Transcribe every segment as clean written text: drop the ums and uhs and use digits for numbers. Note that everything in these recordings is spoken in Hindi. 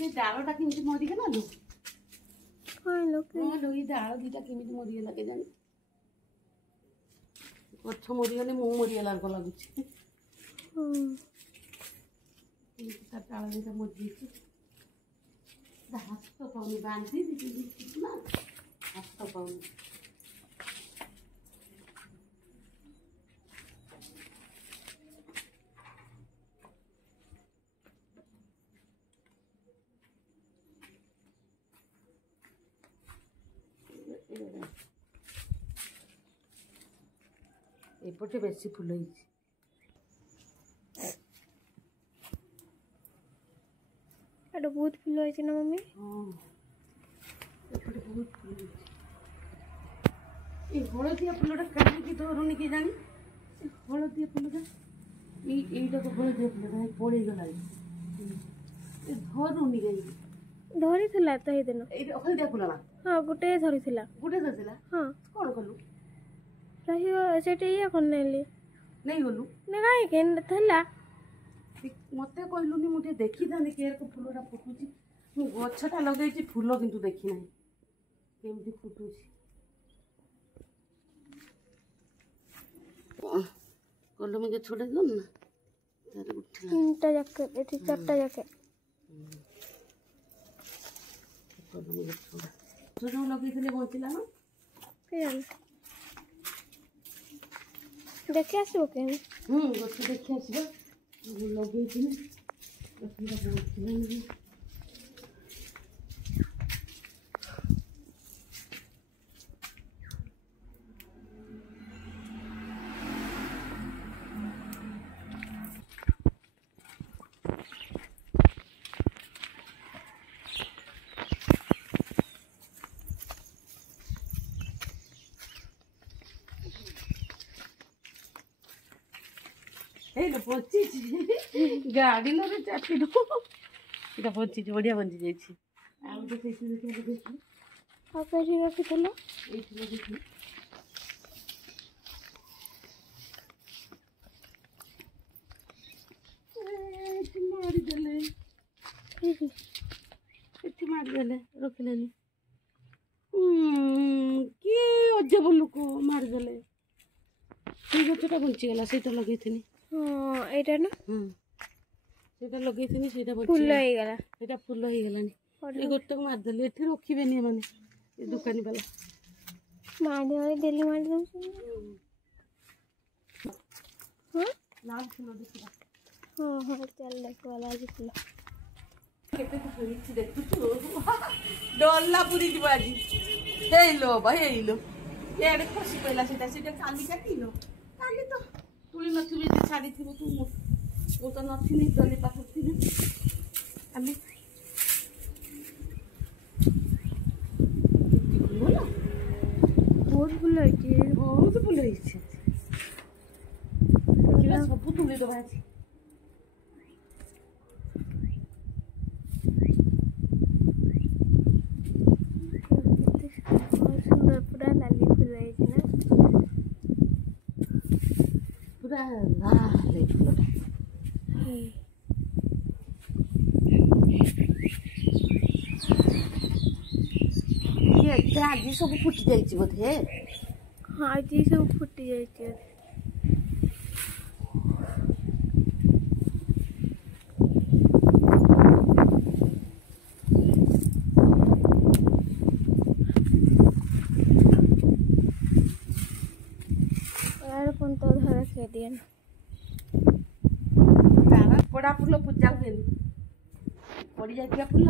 ये डालटा केमती मरीगला लो हाँ लोग लो ये डाल दुटा केमती मरीगला के जानी गछ मरीगले मु मरीगला लगुच डाल दुटा मरी हाथ तो पाऊनी बांधी ना हाथ तो पाऊनी एपटे बेसी फुल बहुत फुल है ना मम्मी हाँ एपटे बहुत फुल ये हलदिया फुलटा कहीं धरुनी कि जानी हलदिया फुलटा यहीटा को हलदिया फुलटा पड़े गला धरुनी कहीं धरी थिला तो हे दिन हलदिया फुल ना हाँ गोटे धरी थिला हाँ कौन कलु रही सेटे ये कोन नेली नहीं गलु ना काहे केन थिला मत कहलुनि मुझे देखी था केयर को फुलटा फुटुची मु गछटा लगे फुल किंतु देखी ना केमती फुटुची कलम के छोड़े दो ना तार उठला तीनटा जाके एठी चारटा जाके कलम के छोड़ा जो लगे थे बचिला ना केन देखे आसो के गछ देखि आसबा लगे थी बची गाड़ी ना चापी दो बची बढ़िया बंची जाइए रखिल मारिदेले मारिदेले रखिले किए अजब लोक मारिदेले गछटा बंचीगला से लगे थी हाँ एटा ना सेटा लगे थी से फुल हो गला सेटा फुल हो गलानी गोटे को मारिदेले एठी रखिबेनी माने ए दुकानी वाला मार देली मार दो हां लाल फुल देखिबा हां हां चल देखो वाला जी फुल केते तो होईची देखुछु डोला पूरी दिबाजी हेलो भाई हेलो एडे खुशी पहिला सेटा काली काटिलो काली तो तुली नथुबी जे छाड़ी थिबो तू मु तो नथिनी दली पाखु थिबी काली बहुत फुल है बहुत फुल है किला सब तुली दो भाजी पूरा लाली फुल है ना पूरा लाल फुल ये आज सब फुटी जाइए बोधे हाँ आज सब फुटी जाइए तो धर के दिया पड़ा फुल पूजा हुए पड़ जाइए फुल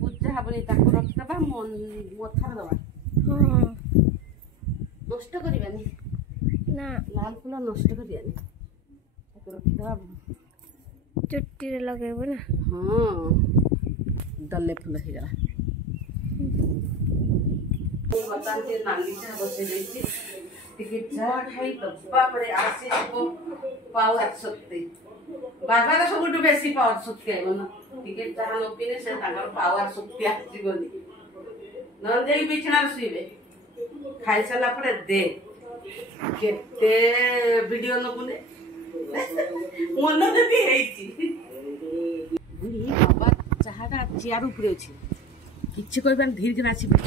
पूजा हेनी ताको रखिदबा मथार दबा नष्ट करवानी ना लाल फुल नष्ट करवानी ताको रखिदबा चुट्टी रे लगेबो ना हाँ दले फुल हो गला बता के नाली चा बसे देती टिके जा खाई दबा पड़े आसे को पावर शक्ति बाबा तो सबुठ बेसी पावर शक्ति आइबो ना टिके जहां न पिने से ताकर पावर शक्ति आसीबोनी न देई बिछना सुइबे खाई साला पड़े दे केते वीडियो न बुने मन जदी हेची बुढ़ी बाबा चाहटा चेयर उपरे अछि किछि कहबान धीरे के आसी पड़ी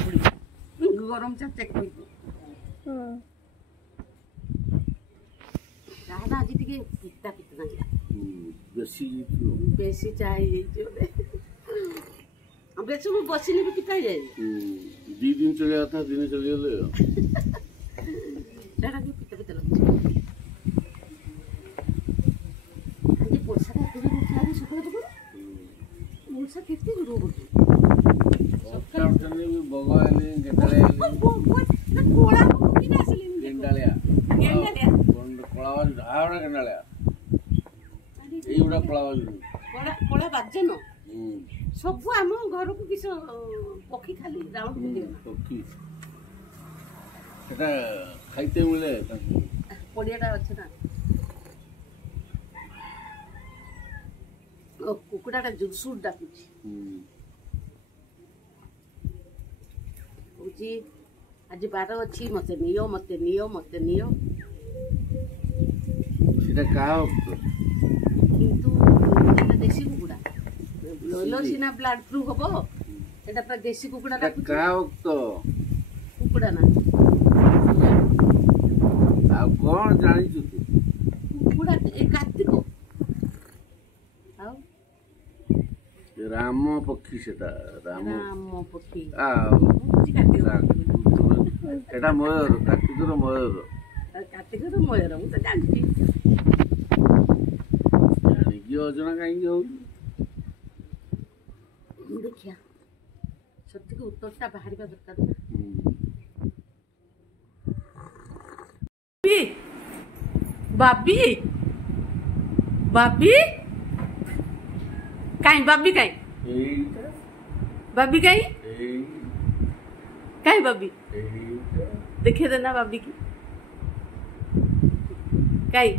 गरम चा चेक कर हां चाहना आज टिके पिता पिता ना बेसी चाहिए जो बेसी वो बसिनी भी पिता जाए 2 दिन चले आता दिन चले ले डाटा के पिता पिता लगे आज पैसा का दूर उठा के सुकले तो पैसा कितने दूर होगी सकाळ चले बगाले गेटाले कोळा की नासली गेंडाळ्या कोळावाज धावडा गेंडाळ्या एवढा कोळावाज कोळा बाजन सब आम घर को किस पक्षी खाली राउंड पक्षी सेटा खाइते मिले पड़ियाटा अच्छे ना कुकुड़ाटा जुरसुर डाकुची कौची आज 12 अच्छी मते नियो सेटा का किंतु एटा देसी कुकुड़ा लोलो सिना ब्लड प्रूफ हबो एटा पर देसी कुकुड़ा डाकुची का वक्त कुकुड़ा ना आ कोन जानि छु तू कुकुड़ा ए कार्तिक आउ राम पक्षी सेटा राम पक्षी आ एटा मयूर कार्तिकर मयूर मयूर तो जानती जानि की योजना काई हो देखिया सत्य को उत्तरटा बाहर बा दरकार बाबी बाबी काई बाबी काई बाबी काई काई बाबी देखे देना बाबी की काई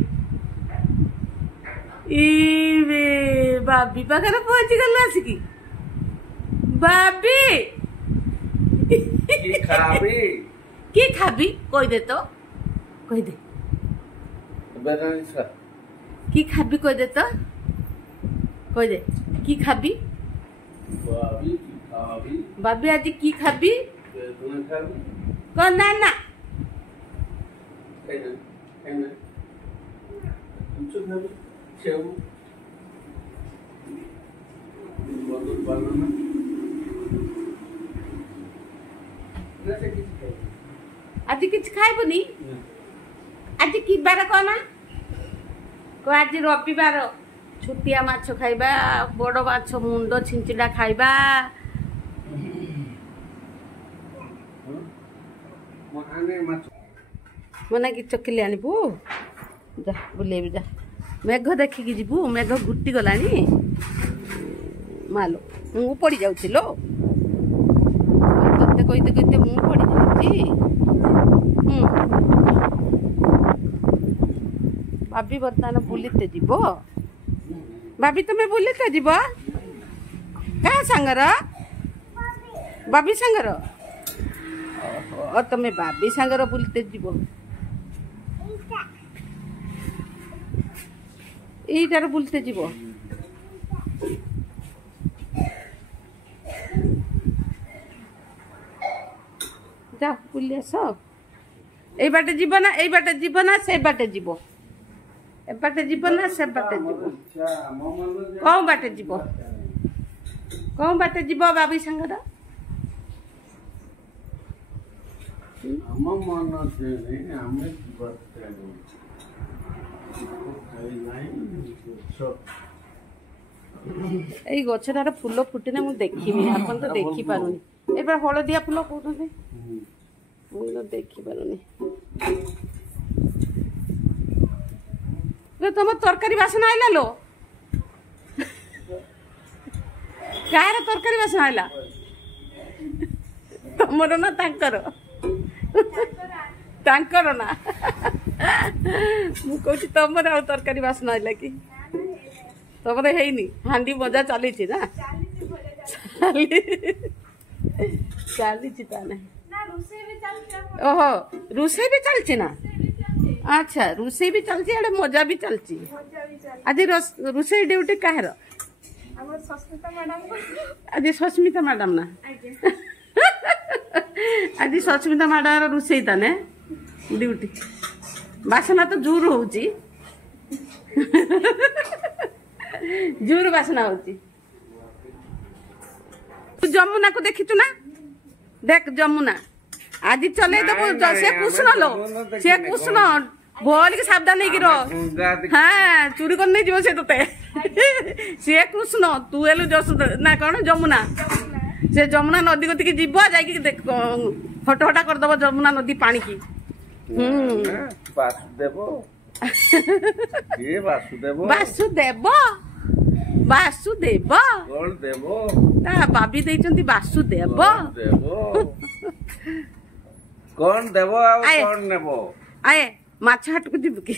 इवे बाबी पाखरे पहुंच गल आसिकी बाबी की खाबी कोई दे तो कोई दे की खाबी कोई दे तो कोई दे की खाबी बाबी आज की खाबी को ना ना आज किछ खाइबनी आज की बार कोना को आज रविवार छुटिया माछ खाइबा बड़ माछ मुंड छिंचिडा खाइबा मना कि चकिले आनिबू जा बुलेबी जा मेघ देखिकी जीवु मेघ घुटी गलानी मालो मु पड़ी जाउछि लो तते कहते कहते मु पड़ी जाउछि भाभी बर्तमान बुलीते जीव भाभी तुम्हें बुलीते जीव क्या सांगर भाभी सांगर तुम्हें भाभी सांगर बुलते जीव এইটার বুলতে যাব যা বুলি আস এই বাটে যাব না এই বাটে যাব না সেই বাটে যাব এ বাটে যাব না সে বাটে যাব কোন বাটে যাব কোন বাটে যাব বাবি সাঙ্গরা আমার মন আছে আমি বাটে এই গছটার ফুল ফুটিনে মু দেখিনি আপন তো দেখি পারুনি এবার হলদিয়া ফুল কোথাতে মু দেখি পারুনি তোমার তরকারি বাসনা আইলা লো কার তরকারি বাসনা আইলা তোমার না তাঙ্কর ତାଙ୍କର ନା ମୁଁ କହୁଛି ତମର ଆଉ ତରକାରୀ ବାସ୍ନା ହେଲା କି ତମର ହେଇନି ହାଣ୍ଡି ମଜା ଚାଲିଛି ନା ଚାଲିଛି ତାହେଲେ ଓହୋ ରୋଷେଇ ବି ଚାଲିଛି ନା ଆଚ୍ଛା ରୋଷେଇ ବି ଚାଲିଛି ଆଡେ ମଜା ବି ଚାଲିଛି ଆଜି ରୋଷେଇ ଡ୍ୟୁଟି କାହାର आज सस्मिता मैडम ना आज सस्मिता मैडम रोषे ताने ड्यूटी बासना तो जोर हो जोर बासना हो जमुना को देखी ना देख जमुना आज चले से कृष्ण लो से कृष्ण बोल के सावधान नहीं रो हाँ चूरी कर नहीं जीव से तोते सी कृष्ण तू हेलु ना कौन जमुना से जमुना नदी को जीव जाकि फटो फटा करदब जमुना नदी पानी की वासुदेव वासुदेव वासुदेव ता बाबी देइचंती वासुदेव कौन देव कौन नेबो आए माछ हाट को जीव की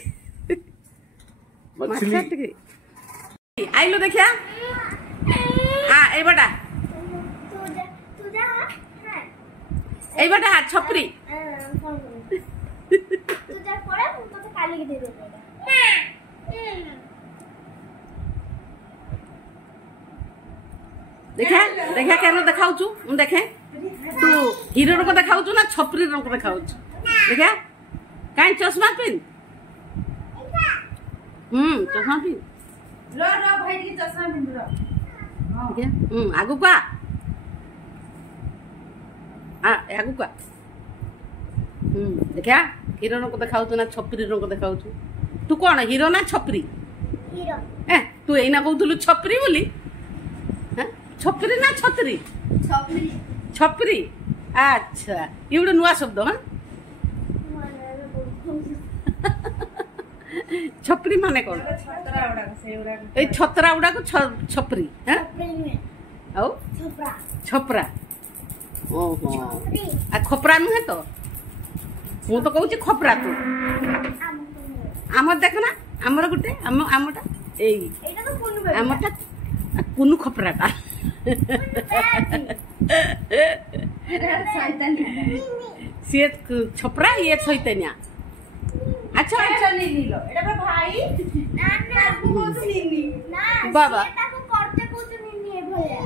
माछ हाट की आइलो देखिया हां ए बड़ा ए बड़ा छपरी तुझा पड़ा तो काली के दे दे देखा देखा केन देखाउछु हम देखे तू हीरो को देखाउछु ना छपरी को देखाउछु देखा काई चश्मा पिन चश्मा पिन लो भाई की चश्मा पिन रो देखा आगु का आगु का देखा हीरो को देखाउछु ना छपरी को देखाउछु तू कौन हीरो ना छपरी हीरो ए तू एना कहथुलु छपरी बोली हैं छपरी ना छतरी छपरी छपरी अच्छा ये गोटे नुआ शब्द हाँ छपरी माने कौन छतरा गुड़ा को छपरी हाँ छपरा ओहो आ खपरा नुहे तो मु तो कहूँ खपरा तू आमर देख ना आमर गोटे आमटा आमटा कुनु खपराटा सी छपरा ये छैतनिया अच्छा अच्छा नीली लो एटा भाई ना ना को नीली ना बाबा एटा को करते को नीली है भैया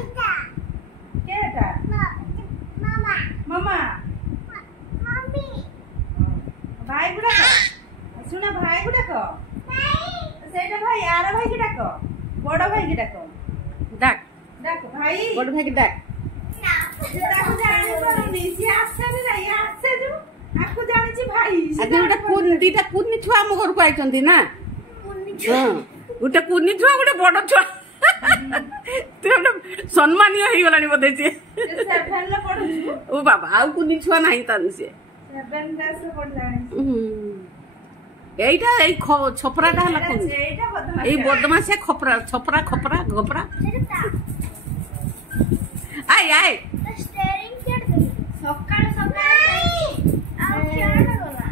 केटा मामा मामा मम्मी भाई गुडा को सुना भाई गुडा को सेटा भाई यार भाई की डाको बड़ भाई की डाको डाक डाको भाई बड़ भाई की डाक ताको जानि परनी सी आसे भी नहीं आसे जो आको जानि छी भाई आज गोटे कुंडीटा कुन्नी छुआ हम घर को आइचंती ना हां गोटे कुन्नी छुआ गोटे बड़ छुआ ते सम्मानीय होई गलानी बदे छी 7 ला पढु ओ बाबा आउ कुन्नी छुआ नाही तान से 7 क्लास ला पढलानी এইটা এই ছপরাটা হলা কোন এইটা বদমাশ এই বদমাশে খপরা ছপরা খপরা গপরা আই আই स्टेरिंग केड दे सकाळ सकाळ आ केड गला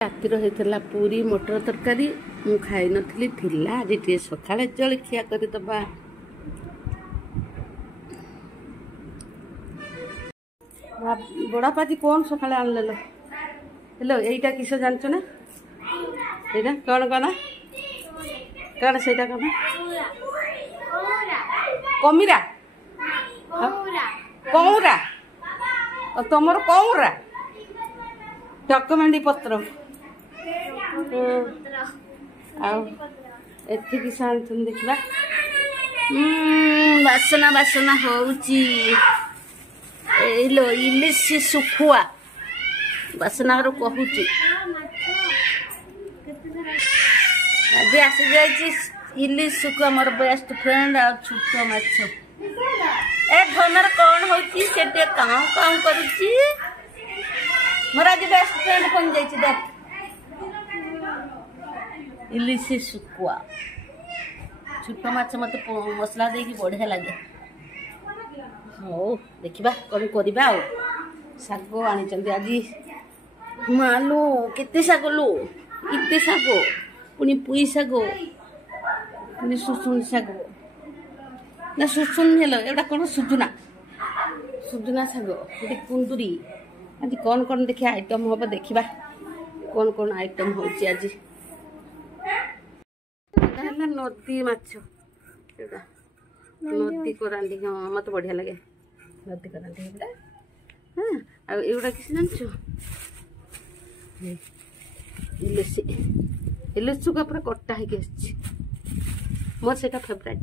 रातिर होइतला पूरी मटर तरकारी मु खाइ नथली थिला आज टे सकाळे जळखिया करि दबा बड़ा पाजी कौन सकाळे आनलेलो हेलो एटा किसे जानছো ना एटा कौन कना कौन सेटा कना कमीरा कौरा और तुमर कौरा डॉक्यूमेंट पत्र एति कि सांचन देखबा बासना बासना होउची एलो इलिसी सुखुआ बासना रो कहूची आज आसी जाइची इलिस सुखुआ मोर बेस्ट फ्रेंड आ छुट्टो माछ ए घनर कौन होची सेटे काऊ काऊ करूची मोर आज बेस्ट फ्रेंड कोन जाइची देख इलिसी सुखुआ छुट्टो माछ मते मसला देकी बढ़िया लागे हो देखिबा कोन करिबा आ सागो आनी चंदी आजी मालो केते सागो लो इते सागो पुनी पुई सागो पुनी सुसुन सागो ना सुसुन हेलो एटा कोन सुजुना सुजुना सागो एटी कुंदुरी आज कौन देखिया आइटम होबा देखिबा कौन आइटम होची आज नदी माछ नदी करांडी हाँ मत बढ़िया लगे नदी करांडी एगुड़ा हाँ आ एगुड़ा किसी जानछु इलुसी इलुसु का पूरा कट्टा है आसी मोर से फेवरेट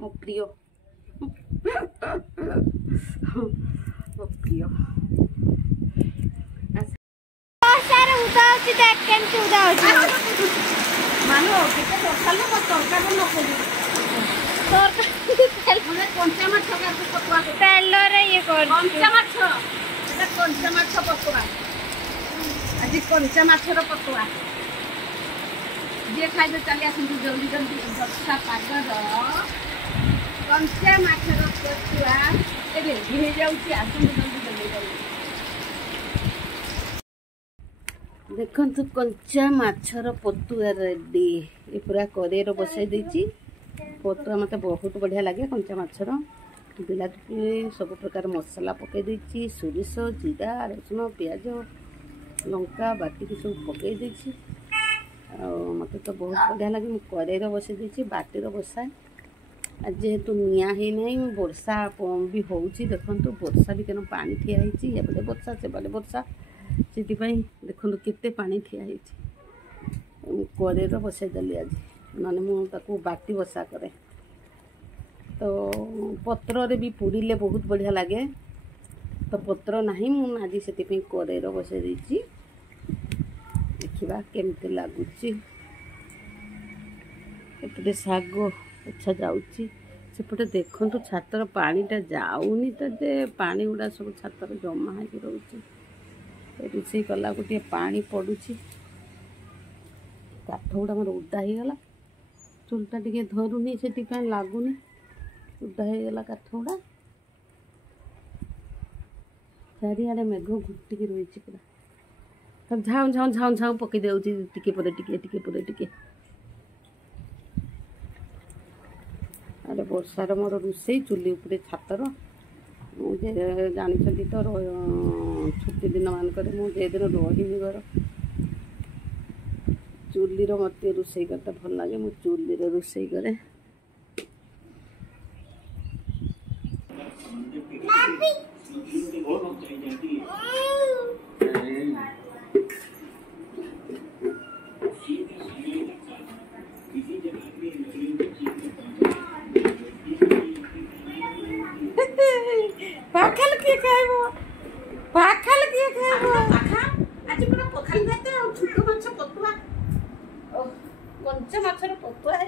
मो प्रिय मो प्रिय बहुत सारे उदा होती देख केमती उदा होती मानो केते दरकार लो दरकार न कोली तोर मुझे कंचा माछ का पतवा तेल रे ये कर कंचा माछ एटा कंचा माछ पतवा आज कंचा माछ रो पतवा जे खाइबे चली आसंतु जल्दी जल्दी वर्षा पागर कंचा माछ रो पतवा एबे भिहे जाउची आसंतु जल्दी जल्दी देखंतु कंचा माछर पतुआ रेडी ये पूरा कड़े बसाई देची पतुआ मत बहुत बढ़िया लगे कंचा माछर बिलाती सब प्रकार मसला पकई देची सोरिष जीरा रसुण प्याज लंका बाटी सब पकई देची मत तो बहुत बढ़िया लगे मुझे कड़े बसाई देची बाटी बसाए आज जेहेतु निया ही नहीं वर्षा भी होची देखंतु वर्षा भी केन पानी ठिया होती एपटे वर्षा सेपटे वर्षा से देखो केते पानी ठिया कड़े बसईदेली आज ना मुझे बाटी बसा करे तो पत्र रे भी पुड़ीले बहुत बढ़िया लगे तो पत्र नहीं मुझे से कड़े बसई देची देखा केमती लगुच एपटे शाग अच्छा जाऊँगी सेपटे देखु छातर पानीटा जाऊनी तो जे पानी गुड़ा सब छातर जमा हो रोचे रोषे कला गोटे पानी पड़ुची काठ गुड़ा मोर उदा होगला चुलटा टे धरुनी से लगुनि उदा होगला काठ गुड़ा चारिआडे मेघ घुटिकी रही पूरा झाऊ झाऊ झाऊ झाऊ पकई दे टिके अरे वर्षार मोर रोषे चुली उपरे छातर मुझे जानते तो छुट्टी दिन मानक मुझे दिन रही घर चुली मत रोषे करते भल लगे मु चुली रोषे करे पाखल किए खाइबो पाखल किए खाइबो पाखा आज पूरा पखाल खाते और छोटो माछ पतुआ ओ कंचा माछर पतुआ है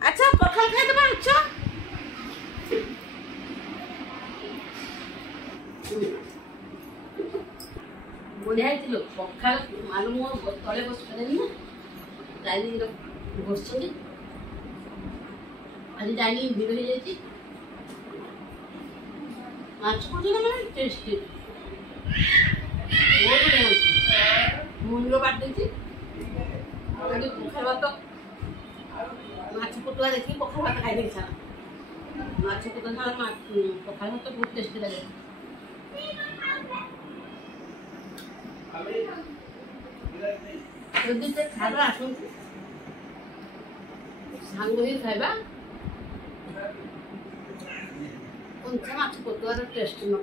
अच्छा पखाल खाइ देबा अच्छा बढ़िया है पखाल मालूम मो तले बस पड़े ना डाइनिंग रो बसछी आज डाइनिंग भिड़ हो जाई माछ को जो ना टेस्टी बहुत बढ़िया मुंडो काट देती और पखाल भात माछ पतुआ देखी पखाल भात खाई देछा माछ पतुआ ना पखाल भात बहुत टेस्टी लगे जल्दी से खाइबा आसुन सांग ही खाइबा कंचा माछ पतुआर टेस्ट न